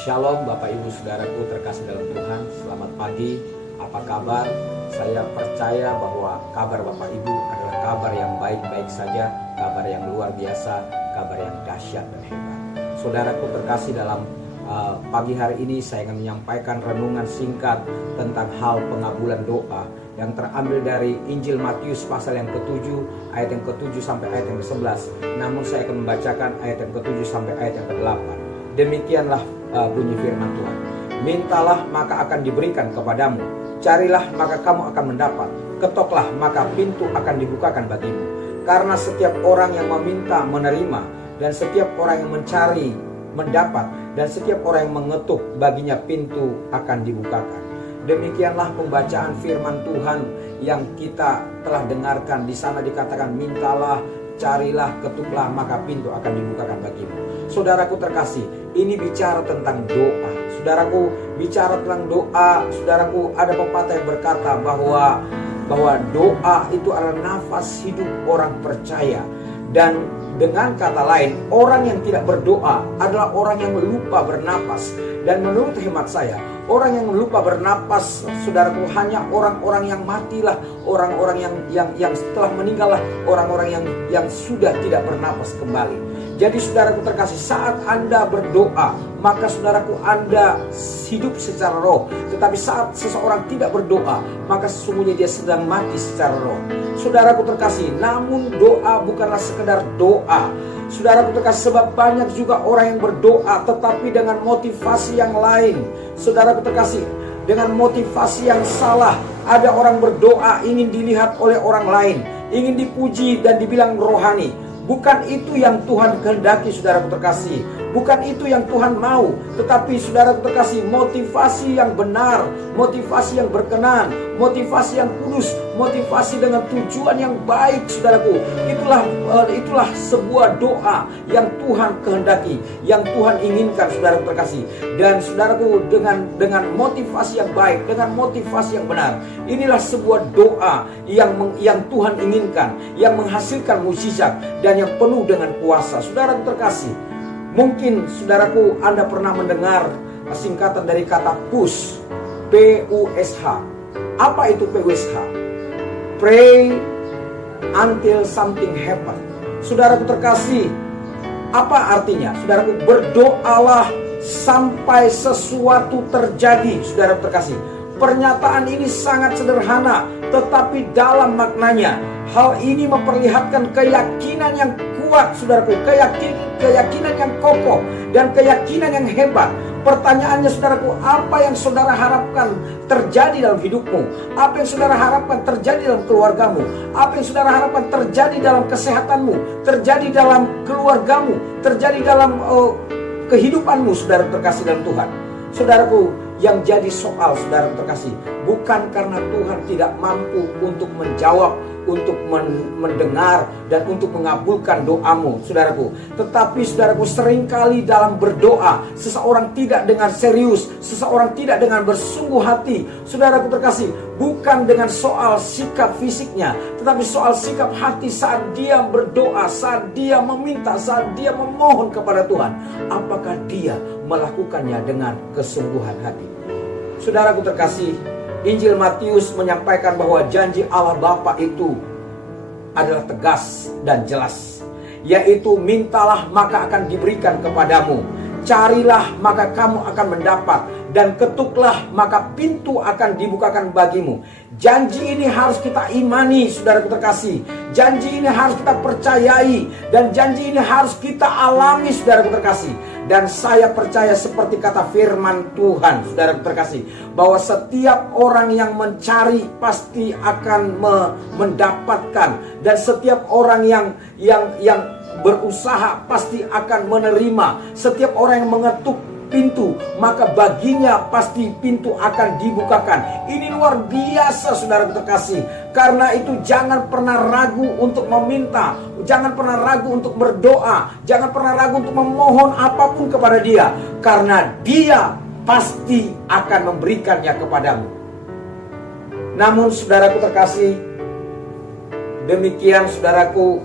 Shalom Bapak Ibu Saudaraku terkasih dalam Tuhan. Selamat pagi, apa kabar? Saya percaya bahwa kabar Bapak Ibu adalah kabar yang baik-baik saja, kabar yang luar biasa, kabar yang dahsyat dan hebat. Saudaraku terkasih dalam pagi hari ini saya akan menyampaikan renungan singkat tentang hal pengabulan doa yang terambil dari Injil Matius pasal yang ke-7 ayat yang ke-7 sampai ayat yang ke-11. Namun saya akan membacakan ayat yang ke-7 sampai ayat yang ke-8. Demikianlah bunyi firman Tuhan. Mintalah maka akan diberikan kepadamu, carilah maka kamu akan mendapat, ketoklah maka pintu akan dibukakan bagimu. Karena setiap orang yang meminta menerima, dan setiap orang yang mencari mendapat, dan setiap orang yang mengetuk baginya pintu akan dibukakan. Demikianlah pembacaan firman Tuhan yang kita telah dengarkan. Di sana dikatakan mintalah, carilah, ketuklah maka pintu akan dibukakan bagimu. Saudaraku terkasih, ini bicara tentang doa. Saudaraku bicara tentang doa. Saudaraku, ada pepatah yang berkata bahwa doa itu adalah nafas hidup orang percaya. Dan dengan kata lain, orang yang tidak berdoa adalah orang yang lupa bernapas. Dan menurut hemat saya, orang yang lupa bernapas, saudaraku, hanya orang-orang yang matilah, orang-orang yang setelah meninggal lah, orang-orang yang sudah tidak bernapas kembali. Jadi saudaraku terkasih, saat Anda berdoa, maka saudaraku Anda hidup secara roh. Tetapi saat seseorang tidak berdoa, maka sesungguhnya dia sedang mati secara roh. Saudaraku terkasih, namun doa bukanlah sekedar doa. Saudaraku terkasih, sebab banyak juga orang yang berdoa tetapi dengan motivasi yang lain. Saudaraku terkasih, dengan motivasi yang salah. Ada orang berdoa ingin dilihat oleh orang lain, ingin dipuji dan dibilang rohani. Bukan itu yang Tuhan kehendaki, saudaraku terkasih. Bukan itu yang Tuhan mau. Tetapi saudaraku terkasih, motivasi yang benar, motivasi yang berkenan, motivasi yang kudus, motivasi dengan tujuan yang baik, saudaraku. Itulah sebuah doa yang Tuhan kehendaki, yang Tuhan inginkan, saudaraku terkasih. Dan saudaraku, dengan motivasi yang baik, dengan motivasi yang benar, inilah sebuah doa yang Tuhan inginkan, yang menghasilkan mukjizat dan yang penuh dengan kuasa. Saudaraku terkasih, mungkin saudaraku Anda pernah mendengar singkatan dari kata PUSH, P-U-S-H. Apa itu P-U-S-H? Pray until something happen. Saudaraku terkasih, apa artinya? Saudaraku, berdoalah sampai sesuatu terjadi. Saudaraku terkasih, pernyataan ini sangat sederhana, tetapi dalam maknanya, hal ini memperlihatkan keyakinan yang kuat, saudaraku, keyakinan yang kokoh dan keyakinan yang hebat. Pertanyaannya, saudaraku, apa yang saudara harapkan terjadi dalam hidupmu? Apa yang saudara harapkan terjadi dalam keluargamu? Apa yang saudara harapkan terjadi dalam kesehatanmu? Terjadi dalam keluargamu? Terjadi dalam kehidupanmu, saudara terkasih dalam Tuhan? Saudaraku, yang jadi soal, saudara terkasih, bukan karena Tuhan tidak mampu untuk menjawab, untuk mendengar, dan untuk mengabulkan doamu, saudaraku. Tetapi saudaraku, seringkali dalam berdoa, seseorang tidak dengan serius, seseorang tidak dengan bersungguh hati. Saudaraku terkasih, bukan dengan soal sikap fisiknya, tetapi soal sikap hati saat dia berdoa, saat dia meminta, saat dia memohon kepada Tuhan. Apakah dia melakukannya dengan kesungguhan hati? Saudaraku terkasih, Injil Matius menyampaikan bahwa janji Allah Bapa itu adalah tegas dan jelas, yaitu mintalah maka akan diberikan kepadamu, carilah maka kamu akan mendapat, dan ketuklah maka pintu akan dibukakan bagimu. Janji ini harus kita imani, saudaraku terkasih. Janji ini harus kita percayai, dan janji ini harus kita alami, saudaraku terkasih. Dan saya percaya seperti kata firman Tuhan, saudaraku terkasih, bahwa setiap orang yang mencari pasti akan mendapatkan, dan setiap orang yang berusaha pasti akan menerima. Setiap orang yang mengetuk pintu, maka baginya pasti pintu akan dibukakan. Ini luar biasa, saudara terkasih. Karena itu jangan pernah ragu untuk meminta, jangan pernah ragu untuk berdoa, jangan pernah ragu untuk memohon apapun kepada Dia, karena Dia pasti akan memberikannya kepadamu. Namun saudaraku terkasih, demikian saudaraku,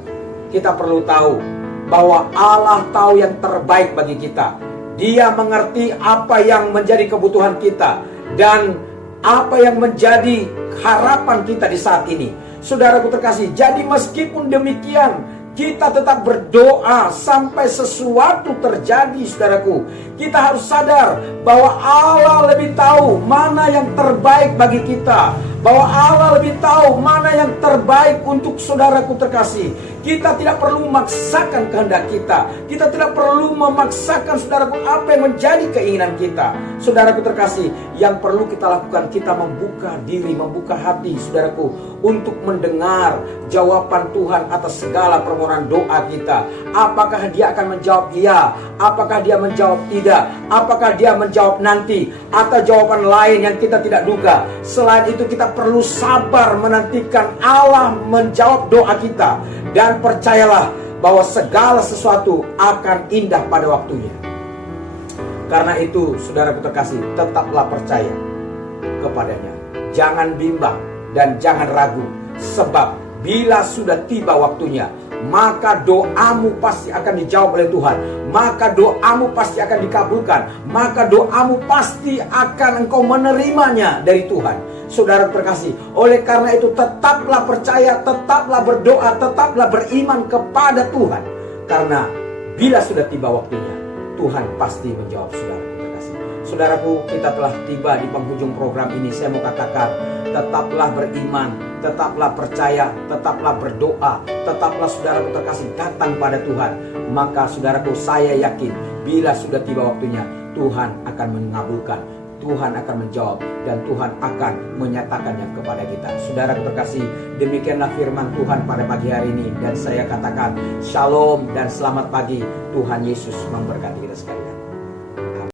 kita perlu tahu bahwa Allah tahu yang terbaik bagi kita. Dia mengerti apa yang menjadi kebutuhan kita dan apa yang menjadi harapan kita di saat ini. Saudaraku terkasih, jadi meskipun demikian, kita tetap berdoa sampai sesuatu terjadi, saudaraku. Kita harus sadar bahwa Allah lebih tahu mana yang terbaik bagi kita, bahwa Allah lebih tahu mana yang terbaik untuk saudaraku terkasih. Kita tidak perlu memaksakan kehendak kita. Kita tidak perlu memaksakan, saudaraku, apa yang menjadi keinginan kita. Saudaraku terkasih, yang perlu kita lakukan, kita membuka diri, membuka hati, saudaraku, untuk mendengar jawaban Tuhan atas segala permohonan doa kita. Apakah Dia akan menjawab iya? Apakah Dia menjawab tidak? Apakah Dia menjawab nanti? Atau jawaban lain yang kita tidak duga? Selain itu, kita perlu sabar menantikan Allah menjawab doa kita. Dan percayalah bahwa segala sesuatu akan indah pada waktunya. Karena itu, saudaraku terkasih, tetaplah percaya kepadanya. Jangan bimbang dan jangan ragu. Sebab bila sudah tiba waktunya, maka doamu pasti akan dijawab oleh Tuhan. Maka doamu pasti akan dikabulkan. Maka doamu pasti akan engkau menerimanya dari Tuhan. Saudara terkasih, oleh karena itu tetaplah percaya, tetaplah berdoa, tetaplah beriman kepada Tuhan. Karena bila sudah tiba waktunya, Tuhan pasti menjawab, saudara terkasih. Saudaraku, kita telah tiba di penghujung program ini. Saya mau katakan, tetaplah beriman, tetaplah percaya, tetaplah berdoa, tetaplah saudaraku terkasih datang pada Tuhan. Maka saudaraku, saya yakin bila sudah tiba waktunya, Tuhan akan mengabulkan, Tuhan akan menjawab, dan Tuhan akan menyatakannya kepada kita. Saudara terkasih, demikianlah firman Tuhan pada pagi hari ini. Dan saya katakan shalom dan selamat pagi. Tuhan Yesus memberkati kita sekalian.